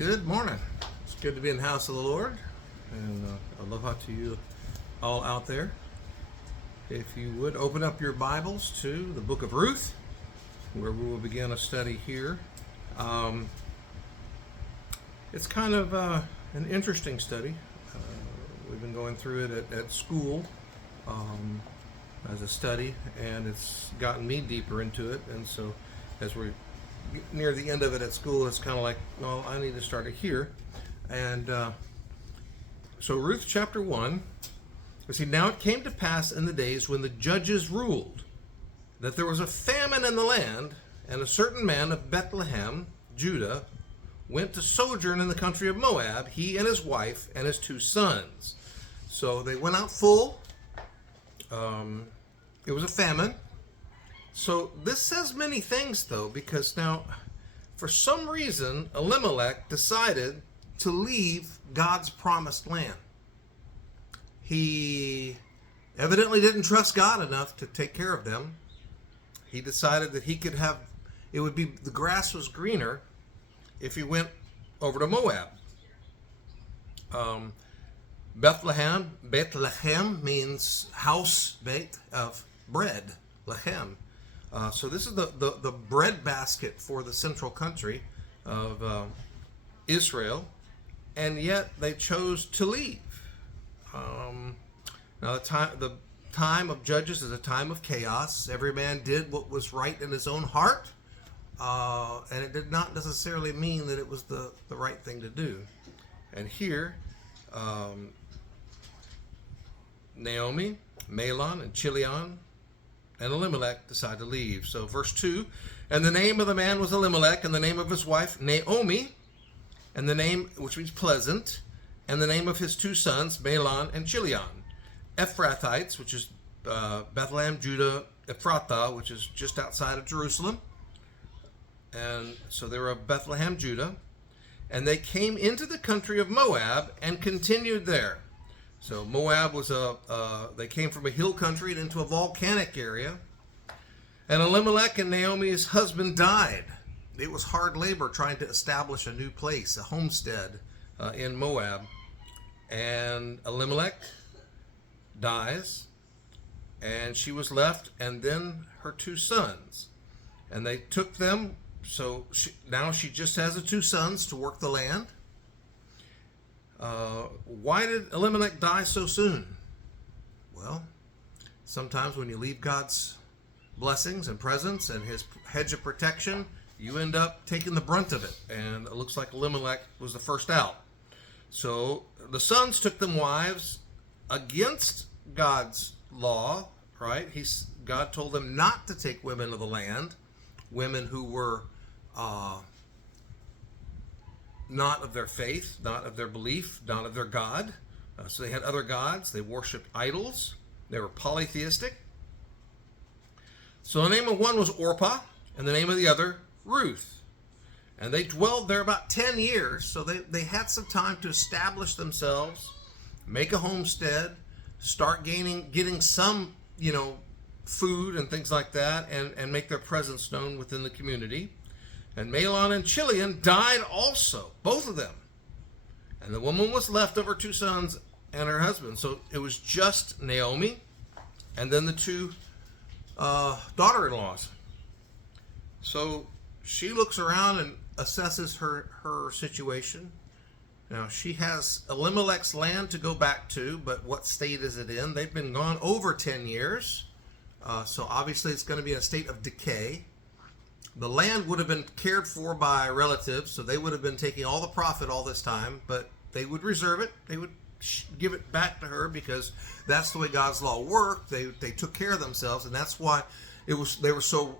Good morning. It's good to be in the house of the Lord, and aloha to you all out there. If you would open up your Bibles to the book of Ruth, where we will begin a study here. It's kind of an interesting study. We've been going through it at school as a study, and it's gotten me deeper into it. And so as we're near the end of it at school, it's kind of like, well, I need to start it here. And so Ruth chapter 1, we see, now it came to pass in the days when the judges ruled that there was a famine in the land, and a certain man of Bethlehem, Judah, went to sojourn in the country of Moab, he and his wife and his 2 sons. So they went out full. It was a famine. So this says many things, though, because now, for some reason, Elimelech decided to leave God's promised land. He evidently didn't trust God enough to take care of them. He decided that the grass was greener if he went over to Moab. Bethlehem means house baked of bread, lechem. So this is the bread basket for the central country of Israel, and yet they chose to leave. Now the time of Judges is a time of chaos. Every man did what was right in his own heart, and it did not necessarily mean that it was the right thing to do. And here, Naomi, Mahlon, and Chilion, and Elimelech decide to leave. So verse 2, and the name of the man was Elimelech, and the name of his wife Naomi, and the name, which means pleasant, and the name of his 2 sons, Mahlon and Chilion. Ephrathites, which is Bethlehem, Judah, Ephrathah, which is just outside of Jerusalem. And so they were of Bethlehem, Judah. And they came into the country of Moab and continued there. So Moab was they came from a hill country and into a volcanic area. And Elimelech and Naomi's husband died. It was hard labor trying to establish a new place, a homestead in Moab. And Elimelech dies, and she was left, and then her 2 sons. And they took them, so now she just has the 2 sons to work the land. Why did Elimelech die so soon? Well, sometimes when you leave God's blessings and presence and his hedge of protection, you end up taking the brunt of it. And it looks like Elimelech was the first out. So the sons took them wives against God's law, right? God told them not to take women of the land, women who were not of their faith, not of their belief, not of their God. So they had other gods. They worshipped idols. They were polytheistic. So the name of one was Orpah, and the name of the other, Ruth. And they dwelled there about 10 years, so they had some time to establish themselves, make a homestead, start getting some, food and things like that, and make their presence known within the community. And Mahlon and Chilion died also, both of them. And the woman was left of her 2 sons and her husband. So it was just Naomi and then the 2 daughter-in-laws. So she looks around and assesses her situation. Now, she has Elimelech's land to go back to, but what state is it in? They've been gone over 10 years. So obviously it's going to be in a state of decay. The land would have been cared for by relatives, so they would have been taking all the profit all this time, but they would reserve it. They would give it back to her because that's the way God's law worked. They took care of themselves, and that's why they were so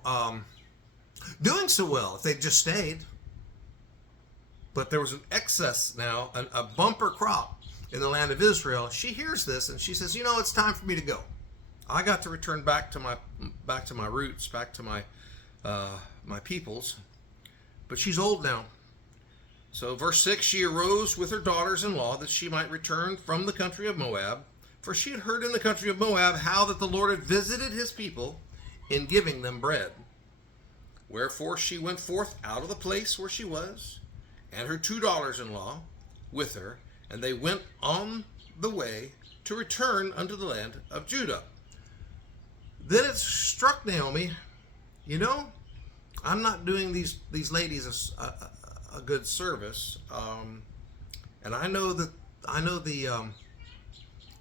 doing so well if they'd just stayed. But there was an excess now, a bumper crop in the land of Israel. She hears this and she says, it's time for me to go. I got to return back to my roots, back to my peoples. But she's old now. So verse 6, she arose with her daughters-in-law that she might return from the country of Moab. For she had heard in the country of Moab how that the Lord had visited his people in giving them bread. Wherefore she went forth out of the place where she was, and her 2 daughters-in-law with her, and they went on the way to return unto the land of Judah. Then it struck Naomi, I'm not doing these ladies a good service, and I know the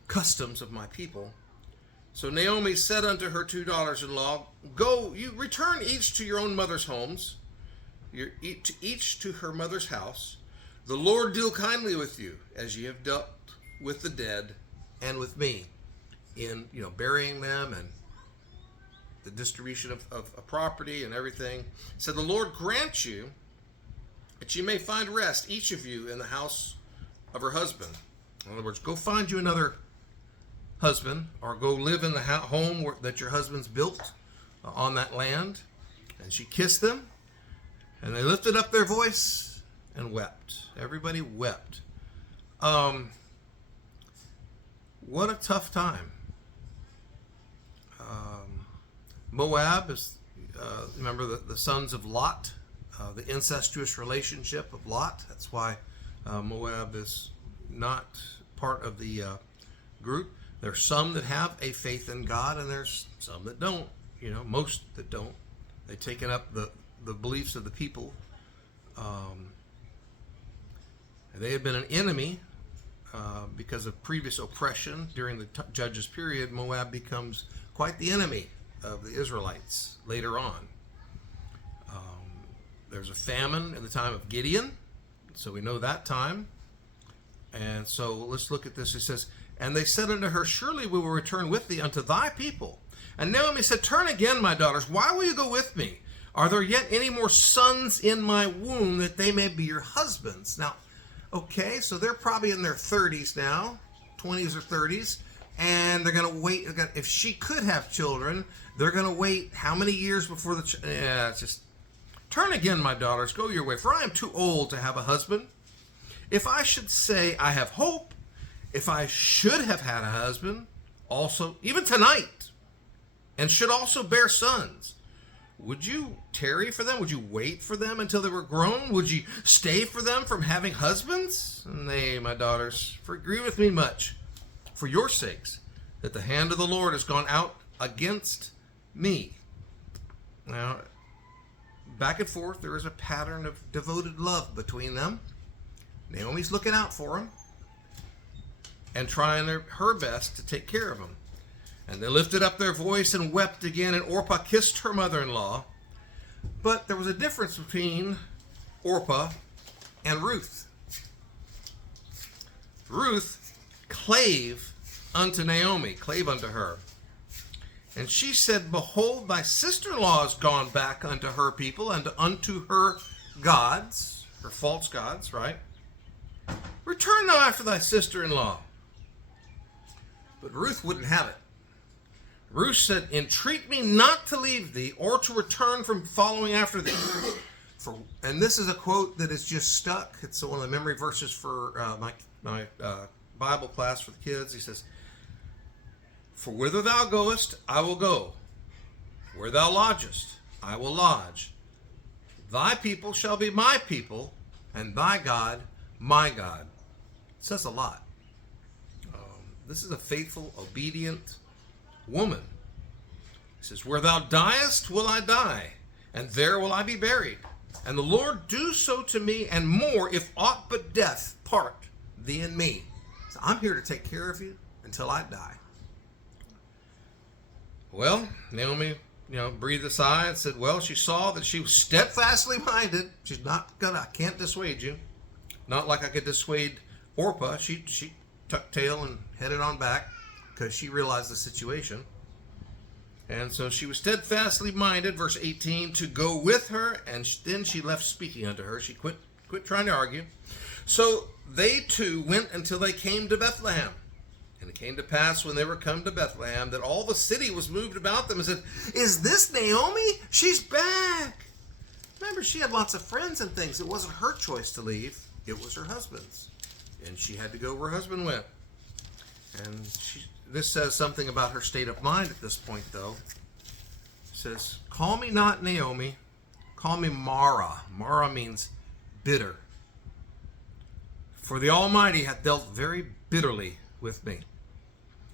customs of my people. So Naomi said unto her 2 daughters-in-law, Go, you return each to your own mother's homes, each to her mother's house. The Lord deal kindly with you, as ye have dealt with the dead and with me, in burying them and the distribution of property and everything. So the Lord grant you that you may find rest, each of you, in the house of her husband. In other words, go find you another husband, or go live in the home that your husband's built on that land. And she kissed them, and they lifted up their voice and wept. Everybody wept. What a tough time. Moab is, remember the sons of Lot, the incestuous relationship of Lot. That's why Moab is not part of the group. There's some that have a faith in God, and there's some that don't. Most that don't. They've taken up the beliefs of the people. They had been an enemy because of previous oppression during the Judges period. Moab becomes quite the enemy of the Israelites later on. There's a famine in the time of Gideon, so we know that time. And so let's look at this. It says, And they said unto her, Surely we will return with thee unto thy people. And Naomi said, Turn again, my daughters, why will you go with me? Are there yet any more sons in my womb, that they may be your husbands? Now, okay, so they're probably in their 30s now, 20s or 30s, and they're going to wait. If she could have children, they're going to wait how many years before it's just, turn again, my daughters, go your way, for I am too old to have a husband. If I should say I have hope, if I should have had a husband, also, even tonight, and should also bear sons, would you tarry for them? Would you wait for them until they were grown? Would you stay for them from having husbands? Nay, my daughters, for it grieveth me much, for your sakes, that the hand of the Lord has gone out against me. Now, back and forth, there is a pattern of devoted love between them. Naomi's looking out for him and trying her best to take care of him. And they lifted up their voice and wept again, and Orpah kissed her mother-in-law. But there was a difference between Orpah and Ruth. Ruth clave unto Naomi, clave unto her. And she said, Behold, thy sister-in-law is gone back unto her people and unto her gods, her false gods, right? Return thou after thy sister-in-law. But Ruth wouldn't have it. Ruth said, Entreat me not to leave thee, or to return from following after thee. And this is a quote that is just stuck. It's one of the memory verses for my Bible class for the kids. He says, For whither thou goest, I will go. Where thou lodgest, I will lodge. Thy people shall be my people, and thy God, my God. It says a lot. This is a faithful, obedient woman. He says, Where thou diest will I die, and there will I be buried. And the Lord do so to me, and more, if aught but death part thee and me. So I'm here to take care of you until I die. Well, Naomi, breathed a sigh and said, well, she saw that she was steadfastly minded. She's not I can't dissuade you. Not like I could dissuade Orpah. She tucked tail and headed on back, because she realized the situation. And so she was steadfastly minded, verse 18, to go with her, and then she left speaking unto her. She quit trying to argue. So they two went until they came to Bethlehem. And it came to pass, when they were come to Bethlehem, that all the city was moved about them and said, Is this Naomi? She's back. Remember, she had lots of friends and things. It wasn't her choice to leave. It was her husband's. And she had to go where her husband went. And this says something about her state of mind at this point, though. It says, Call me not Naomi, call me Mara. Mara means bitter. For the Almighty hath dealt very bitterly with me.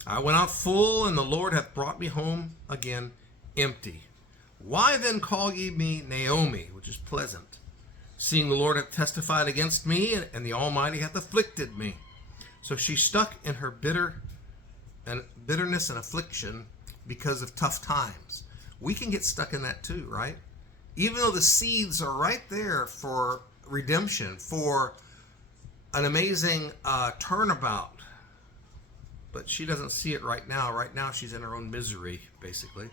I went out full, and the Lord hath brought me home again empty. Why then call ye me Naomi, which is pleasant, seeing the Lord hath testified against me, and the Almighty hath afflicted me? So she stuck in her bitterness and affliction because of tough times. We can get stuck in that too, right? Even though the seeds are right there for redemption, for an amazing turnabout, but she doesn't see it right now. Right now she's in her own misery, basically.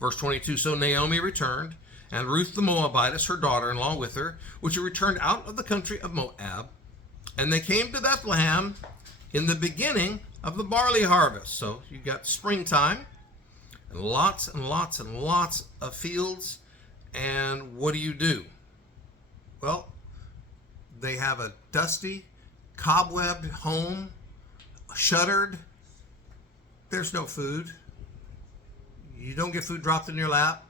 Verse 22, so Naomi returned, and Ruth the Moabitess, her daughter-in-law, with her, which had returned out of the country of Moab. And they came to Bethlehem in the beginning of the barley harvest. So you got springtime, and lots and lots and lots of fields. And what do? Well, they have a dusty, cobwebbed home, shuttered. There's no food. You don't get food dropped in your lap.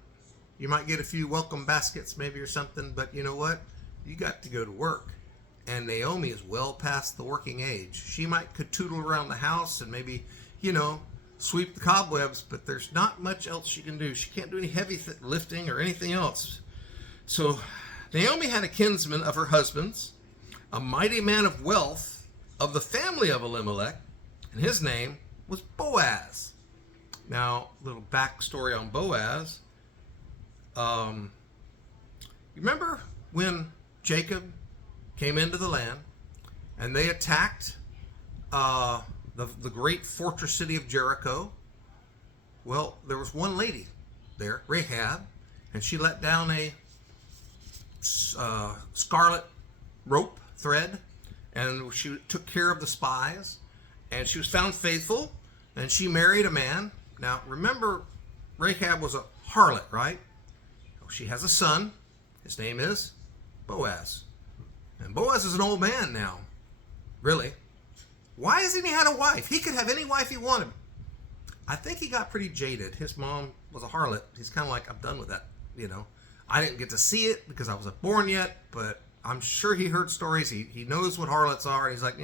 You might get a few welcome baskets maybe or something, but you know what? You got to go to work. And Naomi is well past the working age. She might catoodle around the house and maybe, sweep the cobwebs, but there's not much else she can do. She can't do any heavy lifting or anything else. So Naomi had a kinsman of her husband's, a mighty man of wealth of the family of Elimelech, and his name was Boaz. Now, a little backstory on Boaz. You remember when Jacob came into the land and they attacked the great fortress city of Jericho? Well, there was one lady there, Rahab, and she let down a scarlet rope thread, and she took care of the spies, and she was found faithful, and she married a man. Now, remember, Rahab was a harlot, right? She has a son. His name is Boaz. And Boaz is an old man now. Really. Why hasn't he had a wife? He could have any wife he wanted. I think he got pretty jaded. His mom was a harlot. He's kind of like, I'm done with that, I didn't get to see it because I wasn't born yet, but I'm sure he heard stories. He knows what harlots are. And he's like,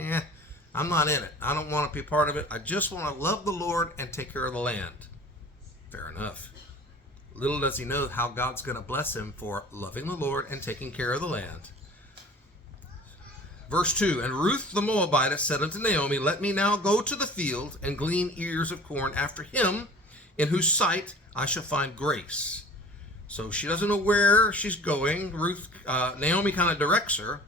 I'm not in it. I don't want to be part of it. I just want to love the Lord and take care of the land. Fair enough. Little does he know how God's going to bless him for loving the Lord and taking care of the land. Verse 2, and Ruth the Moabitess said unto Naomi, let me now go to the field and glean ears of corn after him, in whose sight I shall find grace. So she doesn't know where she's going. Naomi kind of directs her,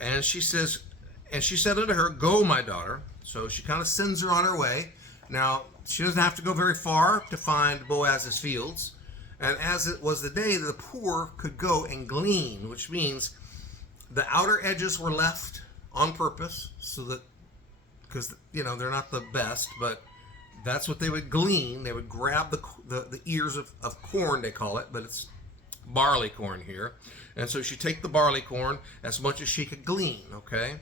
and she said unto her, go, my daughter. So she kind of sends her on her way. Now, she doesn't have to go very far to find Boaz's fields. And as it was the day, the poor could go and glean, which means the outer edges were left on purpose, so that, because, they're not the best, but that's what they would glean. They would grab the ears of corn, they call it, but it's barley corn here. And so she'd take the barley corn as much as she could glean, okay?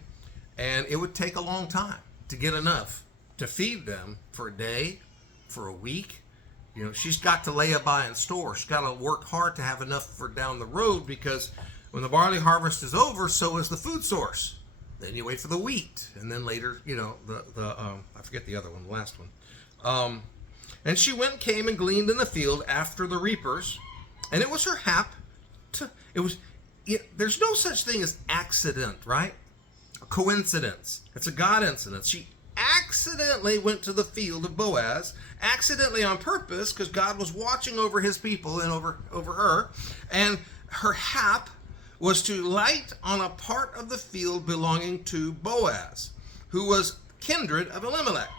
And it would take a long time to get enough to feed them for a day, for a week. She's got to lay it by in store. She's got to work hard to have enough for down the road, because when the barley harvest is over, so is the food source. Then you wait for the wheat, and then later, I forget the other one, the last one. And she went and came and gleaned in the field after the reapers, and it was her hap. There's no such thing as accident, right? A coincidence. It's a God incident. She accidentally went to the field of Boaz, accidentally on purpose, because God was watching over his people and over her, and her hap was to light on a part of the field belonging to Boaz, who was kindred of Elimelech.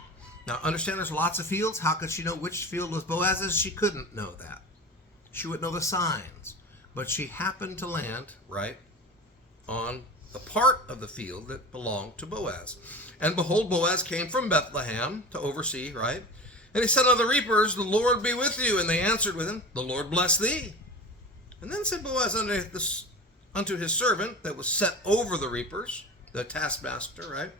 Now, understand there's lots of fields. How could she know which field was Boaz's? She couldn't know that. She wouldn't know the signs. But she happened to land, right, on the part of the field that belonged to Boaz. And behold, Boaz came from Bethlehem to oversee, right? And he said unto the reapers, the Lord be with you. And they answered with him, the Lord bless thee. And then said Boaz unto his servant that was set over the reapers, the taskmaster, right?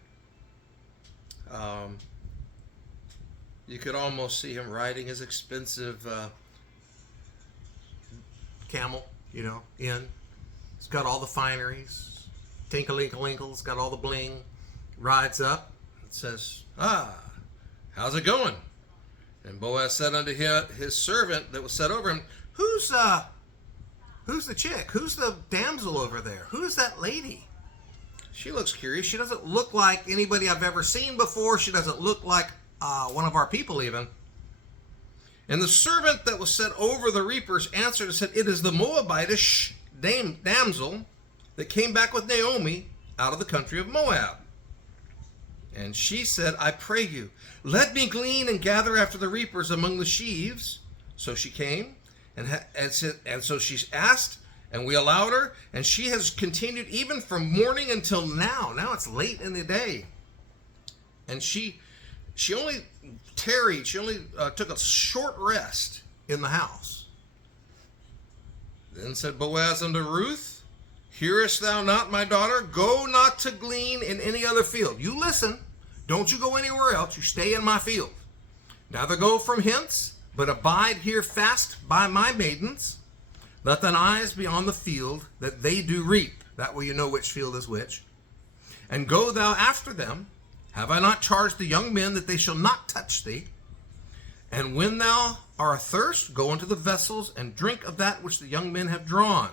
You could almost see him riding his expensive camel, in. He's got all the fineries, tinkle-inkle-inkles, got all the bling, rides up and says, how's it going? And Boaz said unto his servant that was set over him, Who's the chick? Who's the damsel over there? Who's that lady? She looks curious. She doesn't look like anybody I've ever seen before. She doesn't look like one of our people even. And the servant that was set over the reapers answered and said, It is the Moabitish damsel that came back with Naomi out of the country of Moab. And she said, I pray you, let me glean and gather after the reapers among the sheaves. So she came, and so she asked, and we allowed her, and she has continued even from morning until now. Now it's late in the day. And she only tarried, she only took a short rest in the house. Then said Boaz unto Ruth, Hearest thou not, my daughter? Go not to glean in any other field. You listen. Don't you go anywhere else. You stay in my field. Neither go from hence, but abide here fast by my maidens. Let thine eyes be on the field that they do reap. That way you know which field is which. And go thou after them. Have I not charged the young men that they shall not touch thee? And when thou art athirst, go unto the vessels and drink of that which the young men have drawn.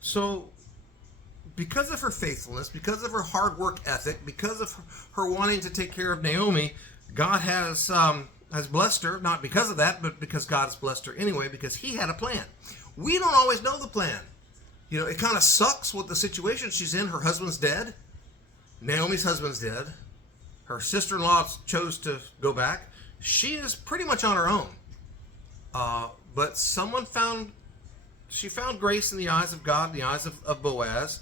So, because of her faithfulness, because of her hard work ethic, because of her wanting to take care of Naomi, God has blessed her, not because of that, but because God has blessed her anyway, because he had a plan. We don't always know the plan. You know, it kind of sucks with the situation she's in. Her husband's dead. Naomi's husband's dead. Her sister-in-law chose to go back. She is pretty much on her own. But she found grace in the eyes of God, in the eyes of Boaz.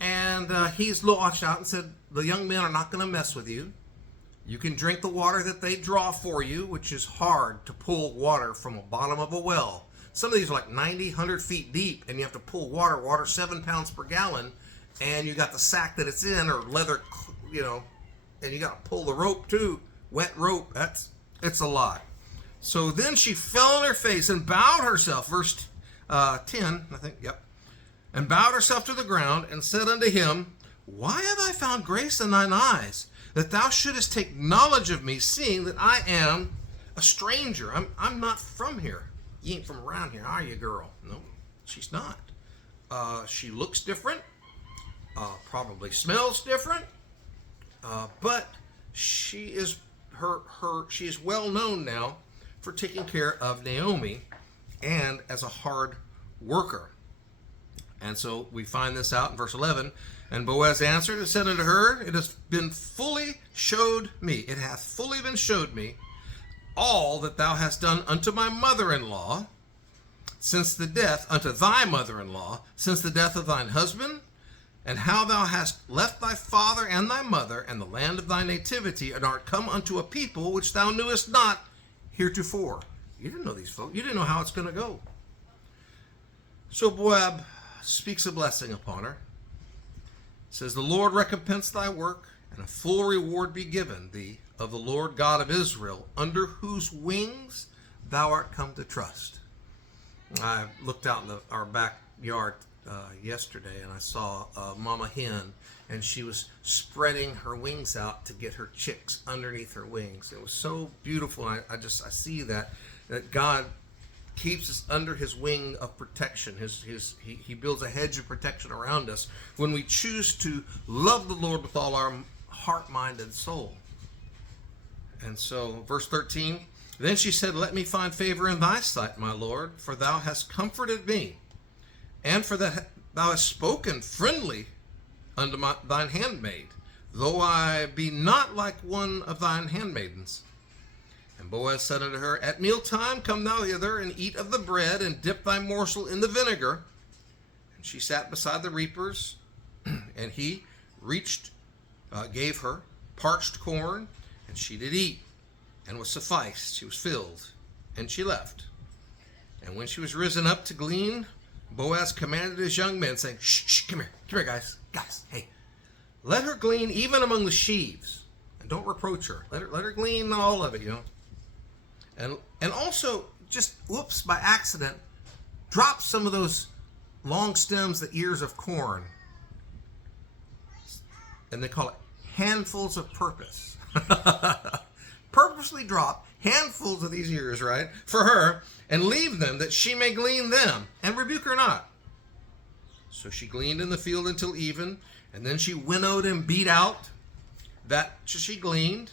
And he's launched out and said, the young men are not going to mess with you. You can drink the water that they draw for you, which is hard to pull water from the bottom of a well. Some of these are like 90, 100 feet deep, and you have to pull water 7 pounds per gallon, and you got the sack that it's in, or leather, and you got to pull the rope too, wet rope. It's a lot. So then she fell on her face and bowed herself, verse 10, I think, yep, and bowed herself to the ground and said unto him, Why have I found grace in thine eyes, that thou shouldest take knowledge of me, seeing that I am a stranger? I'm not from here. You ain't from around here, are you, girl? No, she's not. She looks different, probably smells different, but she is she is well known now for taking care of Naomi and as a hard worker. And so we find this out in verse 11. And Boaz answered and said unto her, It hath fully been showed me all that thou hast done unto my mother-in-law, unto thy mother-in-law, since the death of thine husband, and how thou hast left thy father and thy mother and the land of thy nativity, and art come unto a people which thou knewest not heretofore. You didn't know these folks. You didn't know how it's going to go. So Boaz speaks a blessing upon her. It says, The Lord recompense thy work, and a full reward be given thee of the Lord God of Israel, under whose wings thou art come to trust. I looked out in our backyard yesterday, and I saw a mama hen, and she was spreading her wings out to get her chicks underneath her wings. It was so beautiful. I see that God keeps us under his wing of protection. He builds a hedge of protection around us when we choose to love the Lord with all our heart, mind, and soul. And so, verse 13, Then she said, Let me find favor in thy sight, my Lord, for thou hast comforted me, and for that thou hast spoken friendly unto thine handmaid, though I be not like one of thine handmaidens. And Boaz said unto her, At mealtime come thou hither, and eat of the bread, and dip thy morsel in the vinegar. And she sat beside the reapers, and he gave her parched corn, and she did eat, and was sufficed. She was filled, and she left. And when she was risen up to glean, Boaz commanded his young men, saying, Shh, come here, guys, hey, let her glean even among the sheaves, and don't reproach her. Let her glean all of it, And also, just by accident, drop some of those long stems, the ears of corn and they call it handfuls of purpose. Purposely drop handfuls of these ears, right, for her, and leave them that she may glean them, and rebuke her not. So she gleaned in the field until even, and then she winnowed and beat out that she gleaned,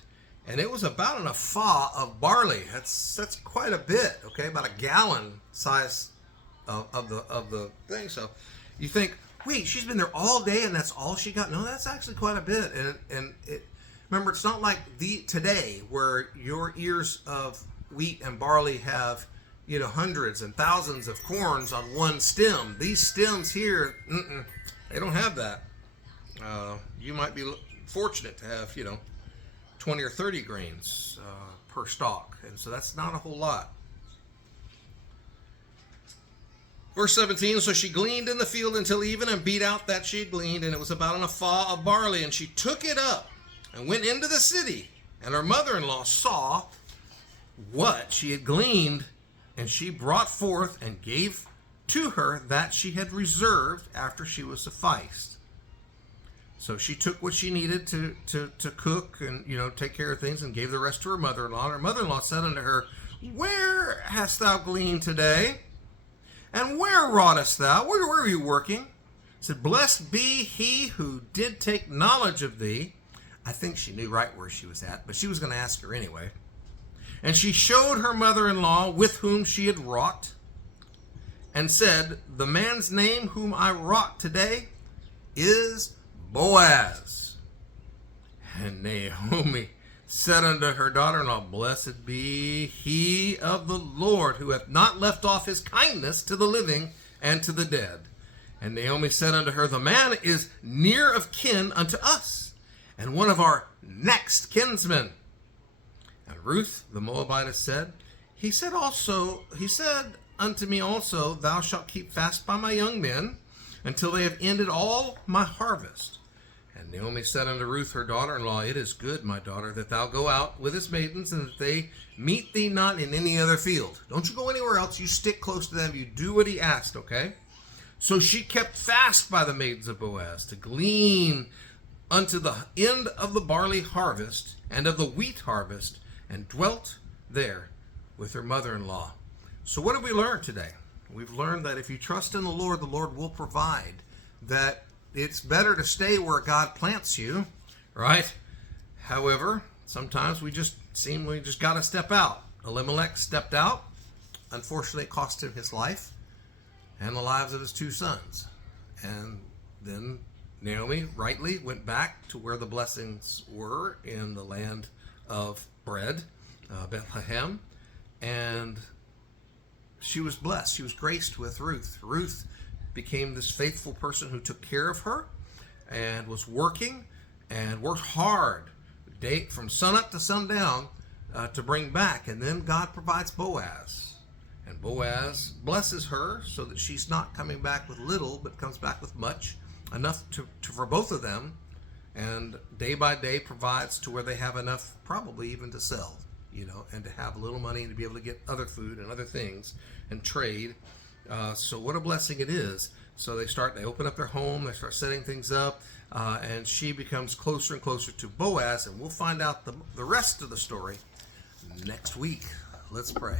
and it was about an ephah of barley. That's quite a bit, okay, about a gallon size of the thing. So you think, wait, she's been there all day and that's all she got? No, that's actually quite a bit. And remember, it's not like today where your ears of wheat and barley have, hundreds and thousands of corns on one stem. These stems here, they don't have that. You might be fortunate to have, 20 or 30 grains per stalk. And so that's not a whole lot. Verse 17, so she gleaned in the field until even, and beat out that she had gleaned, and it was about an ephah of barley. And she took it up and went into the city. And her mother-in-law saw what she had gleaned, and she brought forth and gave to her that she had reserved after she was sufficed. So she took what she needed to cook and, take care of things, and gave the rest to her mother-in-law. And her mother-in-law said unto her, where hast thou gleaned today? And where wroughtest thou? Where were you working? Said, blessed be he who did take knowledge of thee. I think she knew right where she was at, but she was going to ask her anyway. And she showed her mother-in-law with whom she had wrought, and said, the man's name whom I wrought today is Boaz. And Naomi said unto her daughter-in-law, blessed be he of the Lord, who hath not left off his kindness to the living and to the dead. And Naomi said unto her, the man is near of kin unto us, and one of our next kinsmen. And Ruth the Moabitess said, he said unto me also, thou shalt keep fast by my young men, until they have ended all my harvest. And Naomi said unto Ruth her daughter-in-law, it is good, my daughter, that thou go out with his maidens, and that they meet thee not in any other field. Don't you go anywhere else. You stick close to them. You do what he asked, okay? So she kept fast by the maidens of Boaz, to glean unto the end of the barley harvest and of the wheat harvest, and dwelt there with her mother-in-law. So what have we learned today? We've learned that if you trust in the Lord will provide. That it's better to stay where God plants you, right? However, sometimes we just got to step out. Elimelech stepped out. Unfortunately, it cost him his life and the lives of his two sons. And then Naomi rightly went back to where the blessings were in the land of bread, Bethlehem, and she was blessed. She was graced with Ruth. Ruth became this faithful person who took care of her and was working and worked hard from sunup to sundown to bring back. And then God provides Boaz. And Boaz blesses her so that she's not coming back with little, but comes back with much, enough for both of them. And day by day provides to where they have enough, probably even to sell, and to have a little money to be able to get other food and other things and trade. So what a blessing it is. So they open up their home, they start setting things up, and she becomes closer and closer to Boaz, and we'll find out the rest of the story next week. Let's pray.